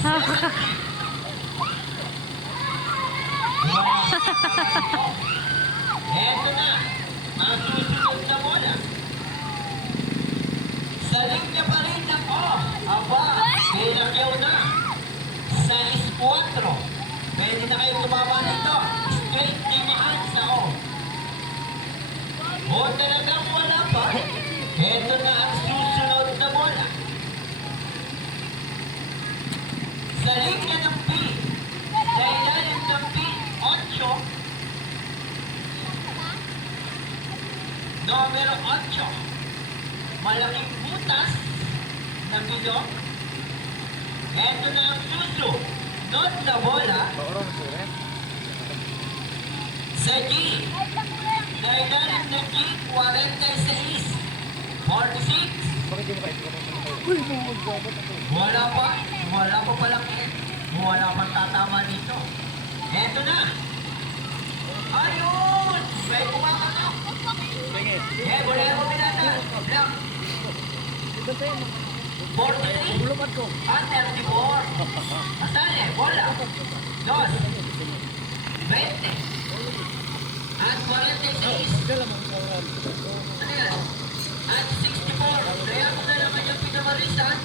Eto na, ang susunod na bola. Sa linya pa rin ako. Aba, pinakyaw na. 6-4. Pwede na kayo tumama nito. Straight limahan sa O. O talagang wala pa. Eto na ang susunod na bola. Sa linya ng P. Sa ilalim ng P, 8. Numero 8. Malaking butas na bilog. Ito na ang susunod na bola. Sa G. Sa ilalim ng G, 46. 46. Wala pa palang wala pang tatama dito. Ito na. Ayun! May kumakano. Eh, bolero binata. Black. 43. At 34. Asan eh? Bola. 2. 20. At 46. Ano yan? At 64. Kaya mo na naman yung pinamarisan.